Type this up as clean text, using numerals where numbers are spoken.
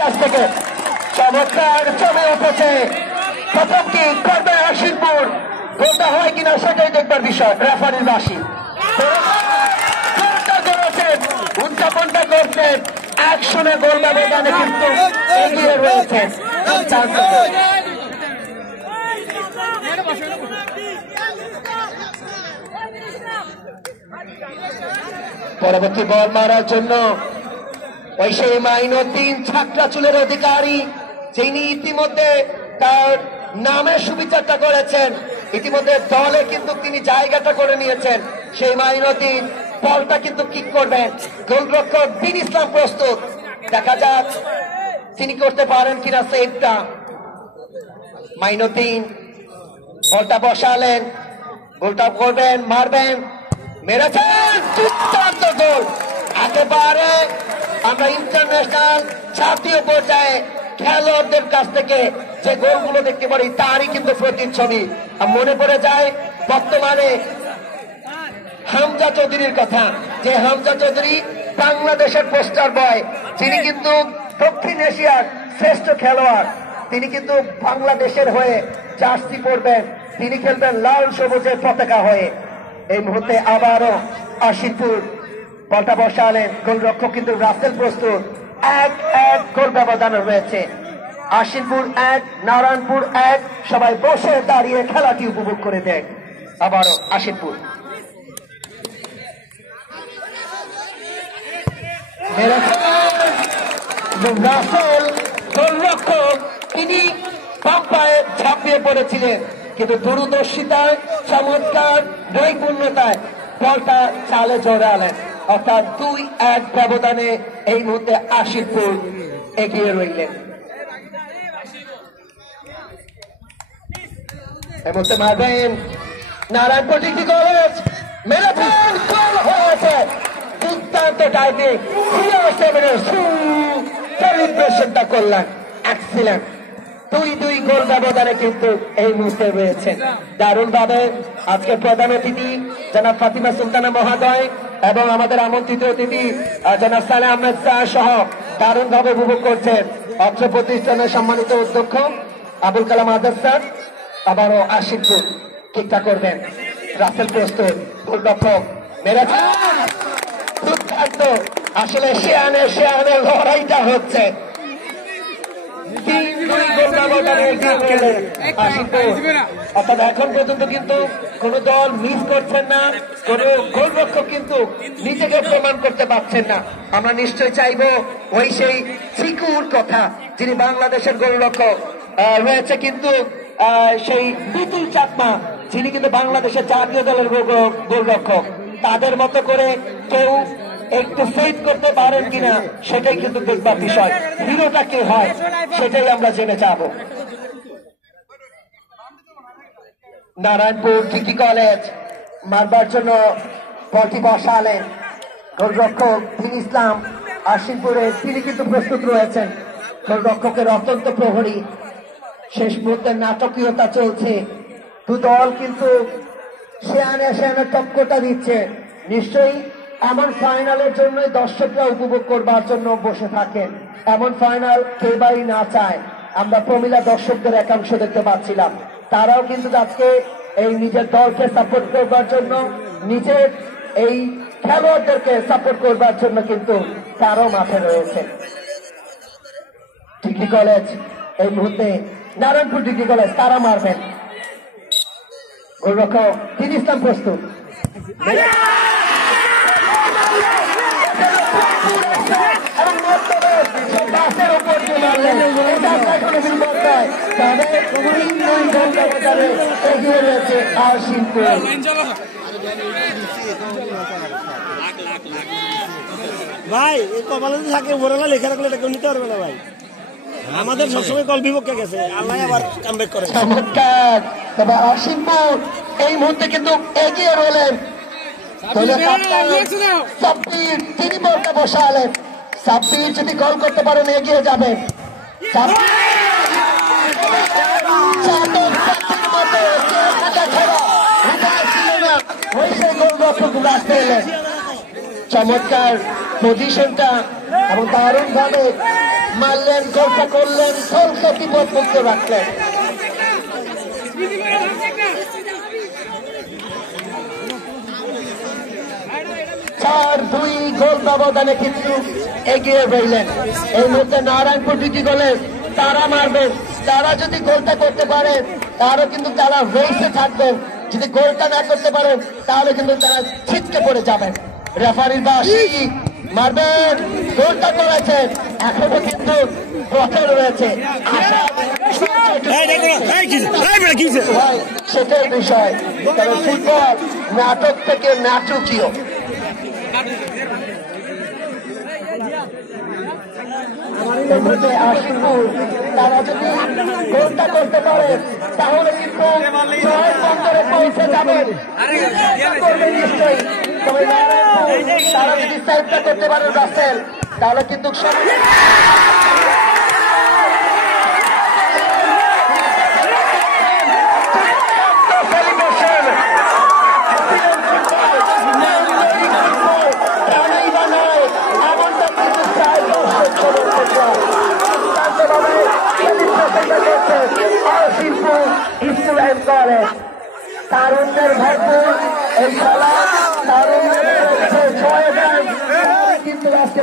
কাছ থেকে চমৎকার জমে উঠেছে। প্রথম কি করবে আশিরপুর, গোলটা হয় কিনা সেটাই দেখবার বিষয়। রেফারি রাশি উদযাপনটা করছেন, একশনে গোল ব্যবধানে কিন্তু এগিয়ে রয়েছে। পরবর্তী বল মারার জন্য ওই সেই মাইনুদ্দিন ছাত্রা চুলের অধিকারী, যিনি ইতিমধ্যে তার নামের সুবিচারটা করেছেন, ইতিমধ্যে দলে কিন্তু তিনি জায়গাটা করে নিয়েছেন। সেই মাইনুদ্দিন বলটা কিন্তু কিক করবেন। গোলরক্ষক বিন ইসলাম প্রস্তুত, দেখা যাক তিনি করতে পারেন কিনা সেভটা। মাইনুদ্দিন বলটা বসালেন, গোলটা করবেন, মারবেন, মেরেছেন, দুর্দান্ত গোল। একেবারে আমরা ইন্টারন্যাশনাল জাতীয় পর্যায়ে খেলোয়াড়দের কাছ থেকে যে গোলগুলো দেখতে পারি তারই কিন্তু প্রতিচ্ছবি। মনে পড়ে যায় বর্তমানে হামজা চৌধুরীর কথা, যে হামজা চৌধুরী বাংলাদেশের পোস্টার বয়, যিনি কিন্তু দক্ষিণ এশিয়ার শ্রেষ্ঠ খেলোয়াড়। তিনি কিন্তু বাংলাদেশের হয়ে জার্সি পরবেন, তিনি খেলবেন লাল সবুজের পতাকা হয়ে। এই মুহূর্তে আবারও আশিরপুর বলটা বসালেন, গোলরক্ষক কিন্তু রাসেল প্রস্তুত। 1-1 গোল ব্যবধানে রয়েছে। আশিরপুর 1, নারায়ণপুর 1। সবাই বসে দাঁড়িয়ে খেলাটি উপভোগ করে দেখ। আবারও আশিরপুর রাসেল গোলরক্ষক, তিনি পাম্পায় ঝাঁপিয়ে পড়েছিলেন, কিন্তু দূরদর্শিতায়, চমৎকার নৈপুণ্যতায় বলটা চালে জড়ালেন। অর্থাৎ 2-1 ব্যবধানে এই মুহূর্তে আশিরপুর এগিয়ে রইলেন। এই মুহূর্তে মারবেন নারায়ণপুর ডিগ্রি কলেজ, মেরেছেন, গোল হয়েছে। দুর্দান্ত টাইপিং, সেলিব্রেশনটা করলেন, এক্সিলেন্ট। 2-2 গোল ব্যবধানে কিন্তু এই মুহূর্তে রয়েছেন। দারুণ ভাবে আজকে প্রধান অতিথি জনাব ফাতিমা সুলতানা মহোদয় এবং আমাদের আমন্ত্রিত অতিথি জনাব সালেহ আহমেদ শাহ সহ দারুণ ভাবে উপভোগ করছেন অত্র প্রতিষ্ঠানের সম্মানিত অধ্যক্ষ আবুল কালাম আজাদ স্যার। আবারও আশিরপুর ঠিকঠাক করবেন, রাসেল প্রস্তুত, গোলরক্ষক মেরেছেন, দুর্দান্ত। আসলে শেয়ানের লড়াইটা হচ্ছে। অর্থাৎ এখন পর্যন্ত কিন্তু কোন দল মিস করছেন না, কোন গোলরক্ষক কিন্তু নিজেকে প্রমাণ করতে পারছেন না। আমরা নিশ্চয় চাইবো ওই সেই চিকুর কথা, যিনি বাংলাদেশের গোলরক্ষক রয়েছে, কিন্তু সেই বিপুল চাকমা, যিনি কিন্তু বাংলাদেশের জাতীয় দলের গোলরক্ষক, তাদের মতো করে কেউ একটু ফেট করতে পারেন কিনা সেটাই কিন্তু দেখবার বিষয়। হিরোটা কে হয় সেটাই আমরা জেনে যাব। নারায়ণপুর ডিগ্রি কলেজ মারবার জন্য বলটি বসালেন, গোলরক্ষক বিন ইসলাম আশিরপুরের, তিনি কিন্তু প্রস্তুত রয়েছেন। গোলরক্ষকের অত্যন্ত প্রহরী, শেষ মুহূর্তে নাটকীয়তা চলছে। দু দল কিন্তু শেয়ানে টক্করটা দিচ্ছে। নিশ্চয়ই এমন ফাইনালের জন্য দর্শকরা উপভোগ করবার জন্য বসে থাকেন। এমন ফাইনাল কে বাই না চায়। আমরা প্রমিলা দর্শকদের একাংশ দেখতে পাচ্ছিলাম, তারাও কিন্তু আজকে এই নিজের দলকে সাপোর্ট করবার জন্য, নিজের এই খেলোয়াড়দেরকে সাপোর্ট করবার জন্য কিন্তু তারাও মাঠে রয়েছে। ডিগ্রি কলেজ এই মুহূর্তে, নারায়ণপুর ডিগ্রি কলেজ তারা মারবেন। গোলরক্ষক বিন ইসলাম প্রস্তুত, ভাই এই কপালে থাকে ওরা লেখা রাখলে এটা কেউ নিতে পারবে না ভাই। আমাদের সবসময় কল বিভক্ত গেছে, আল্লাহ আবার কামব্যাক করে। চমৎকার। তবে অসীমপুর এই মুহূর্তে কিন্তু এগিয়ে রইলেন। সাব্বির তিনি বলতে বসালেন, সাব্বির যদি গোল করতে পারেন এগিয়ে যাবেন। চমৎকার পজিশনটা এবং দারুণ ভাবে মারলেন, গোলটা করলেন, গোলকে বিপদ মুক্ত রাখলেন। চার 2 গোল ব্যবধানে কিন্তু এগিয়ে রইলেন। এই মুহূর্তে নারায়ণপুর ডিগ্রি কলেজ তারা মারবেন, তারা যদি গোলটা করতে পারে তারও কিন্তু তারা রেসে থাকবেন, যদি গোলটা না করতে পারেন তাহলে কিন্তু তারা ছিটকে পড়ে যাবেন। রেফারির বাঁশি মারবেন, গোলটা করেছেন, এখনো কিন্তু পথে রয়েছে সেটাই বিষয়। তবে ফুটবল নাটক থেকে নাটকীয়। আশিপুর তারা যদি গোলটা করতে পারে তাহলে কিন্তু বন্দরে পৌঁছে যাবেন নিশ্চয়ই। তবে তারা যদি সাইডটা করতে পারে রাসেল তাহলে কিন্তু তারুণ্যের ভরপুর এই খেলা, তারুণ্যের কিন্তু আজকে